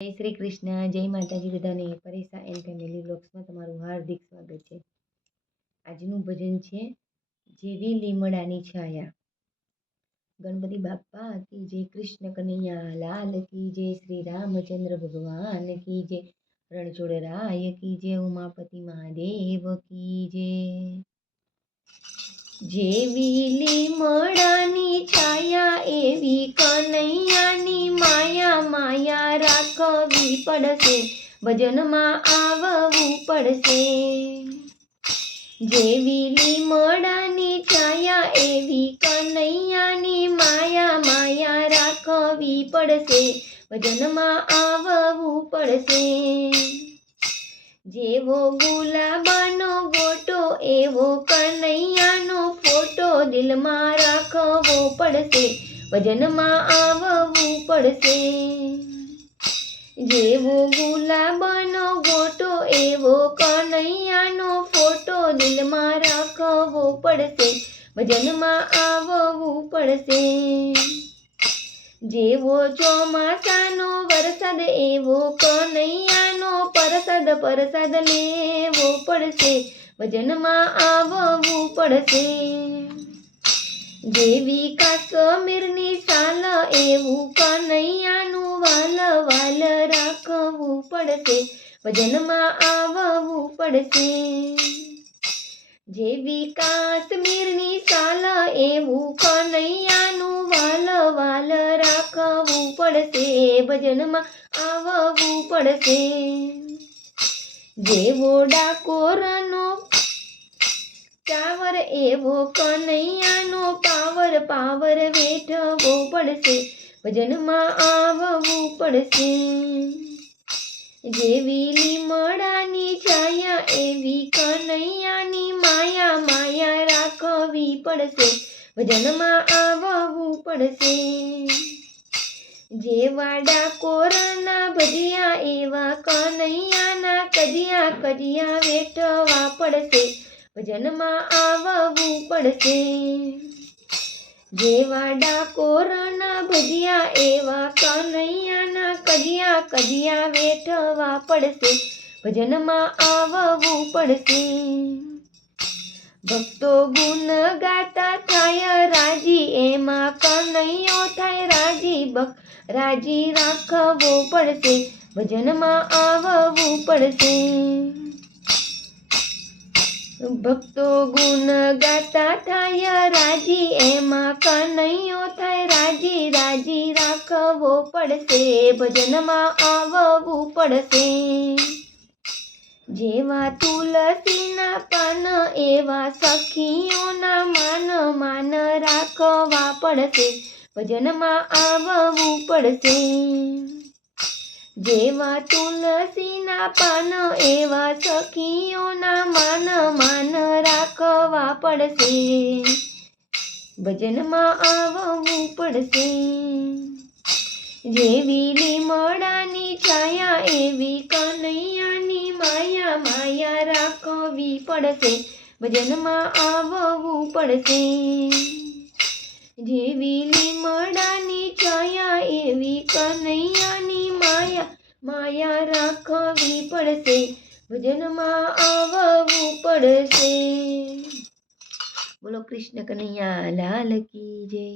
જય શ્રી કૃષ્ણ, જય માતાજી બધાને। પરેશા એન્ડ ફેમિલી વ્લોગ્સમાં તમારું હાર્દિક સ્વાગત છે। આજનું ભજન છે જેવી લીમડાની છાયા। ગણપતિ બાપ્પા કી જય, કૃષ્ણ કનૈયા લાલ કી જય, શ્રી રામચંદ્ર ભગવાન કી જય, રણછોડરાય કી જય, ઉમાપતિ મહાદેવ કી જય। જેવી લીમડાની છાયા એવી કનૈયાની માયા, માયા રાખવી પડશે, ભજનમાં આવવું પડશે। જેવી લીમડાની છાયા એવી કનૈયાની માયા, માયા રાખવી પડશે, ભજનમાં આવવું પડશે। જેવો ગુલાબનો ગોટો એવો કનૈયાનો ફોટો, દિલમાં રાખવો પડશે, ભજનમાં આવવું પડશે। જેવો ગુલાબનો ગોટો એવો કનૈયાનો ફોટો, દિલમાં રાખવો પડશે, ભજનમાં આવવું પડશે। જેવો ચોમાસાનો વરસાદ એવો કનૈયાનો પ્રસાદ, પ્રસાદ લેવો પડશે, ભજનમાં આવવું પડશે। જેવી કાશ્મીરની સાલ એવું કનૈયાનું વાલ, વાલ રાખવું પડશે, ભજનમાં આવવું પડશે। જેવી કાશ્મીરની સાલ એવું કનૈયાનું વાલ, વાલ રાખવું પડશે, ભજનમાં આવવું પડશે। જેવો ડાકોરનો ચાવર એવો કનૈયાનો પાવર, પાવર વેઠવો પડશે, ભજનમાં આવવું પડશે। જેવી લીમડાની છાયા એવી કનૈયાની માયા, માયા રાખવી પડશે, ભજનમાં આવવું પડશે। જેવા ડાકોરના ભજીયા એવા કનૈયાના કજિયા, કજિયા વેઠવા પડશે, ભજનમાં આવવું પડશે। જેવા ડાકોરના ભજીયા એવા કનૈયાના કજિયા, કજિયા વેઠવા પડશે, ભજનમાં આવવું પડશે। ભક્તો ગુણ ગાતા થાય રાજી, એમાં કનૈયો થાય રાજી, રાજી રાખવો પડશે, ભજનમાં આવવું પડશે। ભક્તો ગુણ ગાતા થાય રાજી, એમાં કનૈયો થાય રાજી, રાજી રાખવો પડશે, ભજનમાં આવવું પડશે। જેવા તુલસીના પાન એવા સખીઓના માન, માન રાખવા પડશે, ભજનમાં આવવું પડશે। જેવા તુલસીના પાન એવા સખીઓના માન, માન રાખવા પડશે, ભજનમાં આવવું પડશે। જેવી લીમડાની છાયા એવી કનૈયાની માયા, માયા રાખવી પડશે, ભજનમાં આવવું પડશે। જેવી લીમડાની છાયા એવી કનૈયાની માયા, માયા રાખવી પડશે, ભજનમાં આવવું પડશે। બોલો કૃષ્ણ કનૈયા લાલ કી જય।